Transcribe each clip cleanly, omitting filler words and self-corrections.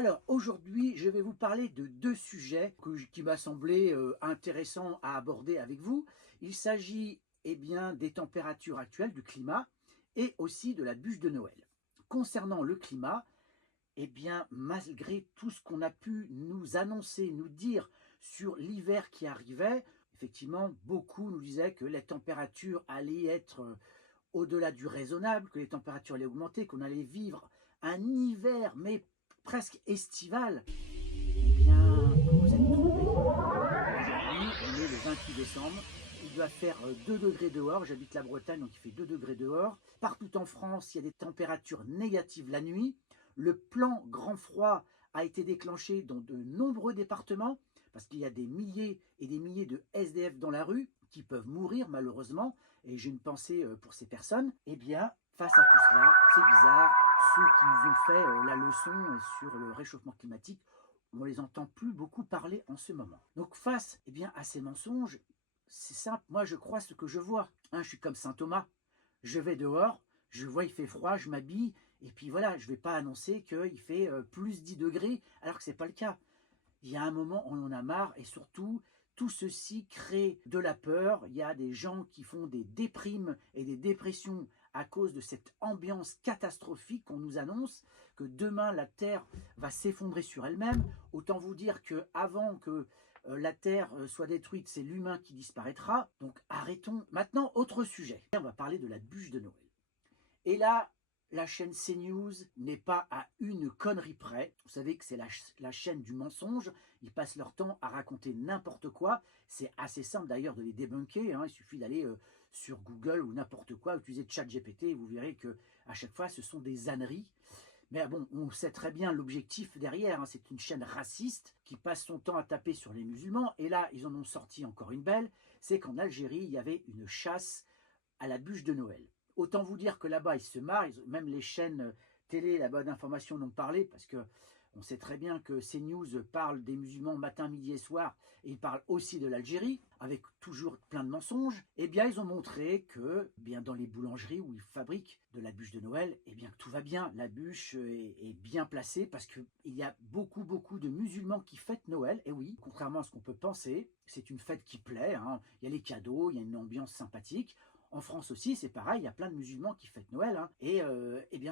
Alors aujourd'hui, je vais vous parler de deux sujets qui m'a semblé intéressants à aborder avec vous. Il s'agit bien des températures actuelles, du climat, et aussi de la bûche de Noël. Concernant le climat, malgré tout ce qu'on a pu nous annoncer, nous dire sur l'hiver qui arrivait, effectivement, beaucoup nous disaient que les températures allaient être au-delà du raisonnable, que les températures allaient augmenter, qu'on allait vivre un hiver, mais presque estival. Vous vous êtes trompés. Aujourd'hui, on est le 28 décembre. Il doit faire 2 degrés dehors. J'habite la Bretagne, donc il fait 2 degrés dehors. Partout en France, il y a des températures négatives la nuit. Le plan grand froid a été déclenché dans de nombreux départements parce qu'il y a des milliers et des milliers de SDF dans la rue qui peuvent mourir malheureusement. Et j'ai une pensée pour ces personnes. Face à tout cela, c'est bizarre. Ceux qui nous ont fait la leçon sur le réchauffement climatique, on ne les entend plus beaucoup parler en ce moment. Donc face à ces mensonges, c'est simple, moi je crois ce que je vois. Je suis comme saint Thomas, je vais dehors, je vois il fait froid, je m'habille, et puis voilà, je ne vais pas annoncer qu'il fait plus 10 degrés, alors que ce n'est pas le cas. Il y a un moment, on en a marre, et surtout, tout ceci crée de la peur. Il y a des gens qui font des déprimes et des dépressions à cause de cette ambiance catastrophique qu'on nous annonce, que demain la Terre va s'effondrer sur elle-même. Autant vous dire qu'avant que la Terre soit détruite, c'est l'humain qui disparaîtra. Donc arrêtons. Maintenant, autre sujet. On va parler de la bûche de Noël. Et là, la chaîne CNews n'est pas à une connerie près. Vous savez que c'est la chaîne du mensonge. Ils passent leur temps à raconter n'importe quoi. C'est assez simple d'ailleurs de les débunker. Il suffit d'aller sur Google ou n'importe quoi, utiliser ChatGPT et vous verrez qu'à chaque fois, ce sont des âneries. Mais bon, on sait très bien l'objectif derrière. C'est une chaîne raciste qui passe son temps à taper sur les musulmans. Et là, ils en ont sorti encore une belle. C'est qu'en Algérie, il y avait une chasse à la bûche de Noël. Autant vous dire que là-bas, ils se marrent, même les chaînes télé là-bas d'information n'ont parlé, parce que on sait très bien que CNews parle des musulmans matin, midi et soir, et ils parlent aussi de l'Algérie, avec toujours plein de mensonges. Ils ont montré que dans les boulangeries où ils fabriquent de la bûche de Noël, que tout va bien, la bûche est bien placée, parce qu'il y a beaucoup de musulmans qui fêtent Noël, et oui, contrairement à ce qu'on peut penser, c'est une fête qui plaît, il y a les cadeaux, il y a une ambiance sympathique. En France aussi, c'est pareil, il y a plein de musulmans qui fêtent Noël,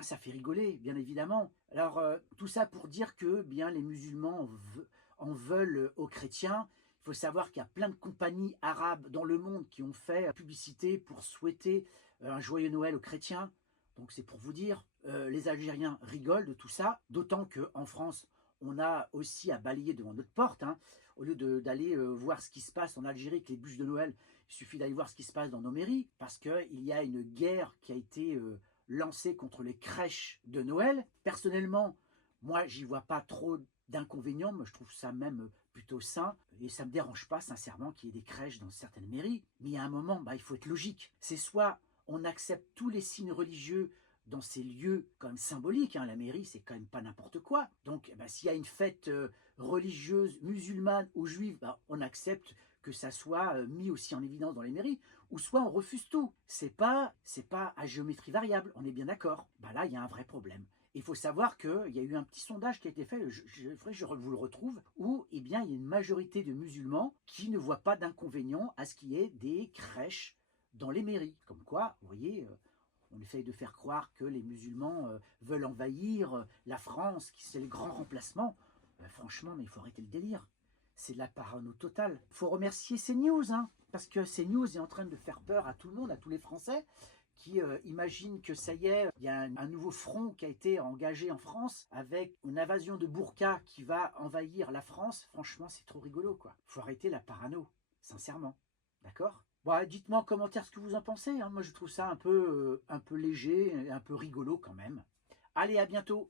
ça fait rigoler, bien évidemment. Alors, tout ça pour dire que les musulmans en veulent aux chrétiens. Il faut savoir qu'il y a plein de compagnies arabes dans le monde qui ont fait publicité pour souhaiter un joyeux Noël aux chrétiens. Donc c'est pour vous dire, les Algériens rigolent de tout ça, d'autant qu'en France, on a aussi à balayer devant notre porte. Au lieu d'aller voir ce qui se passe en Algérie avec les bûches de Noël, il suffit d'aller voir ce qui se passe dans nos mairies, parce qu'il y a une guerre qui a été lancée contre les crèches de Noël. Personnellement, moi, j'y vois pas trop d'inconvénients, mais je trouve ça même plutôt sain, et ça me dérange pas, sincèrement, qu'il y ait des crèches dans certaines mairies. Mais il y a un moment, il faut être logique. C'est soit on accepte tous les signes religieux dans ces lieux quand même symboliques, la mairie c'est quand même pas n'importe quoi, donc s'il y a une fête religieuse musulmane ou juive, on accepte que ça soit mis aussi en évidence dans les mairies, ou soit on refuse tout. C'est pas à géométrie variable, on est bien d'accord. Là il y a un vrai problème. Il faut savoir qu'il y a eu un petit sondage qui a été fait, je vous le retrouve, où il y a une majorité de musulmans qui ne voient pas d'inconvénient à ce qu'il y ait des crèches dans les mairies. Comme quoi, vous voyez, on essaye de faire croire que les musulmans veulent envahir la France, que c'est le grand remplacement. Franchement, mais il faut arrêter le délire. C'est de la parano totale. Il faut remercier CNews, parce que CNews est en train de faire peur à tout le monde, à tous les Français, qui imaginent que ça y est, il y a un nouveau front qui a été engagé en France avec une invasion de burqa qui va envahir la France. Franchement, c'est trop rigolo, quoi. Il faut arrêter la parano, sincèrement. D'accord ? Bon, dites-moi en commentaire ce que vous en pensez. Moi, je trouve ça un peu léger, un peu rigolo quand même. Allez, à bientôt.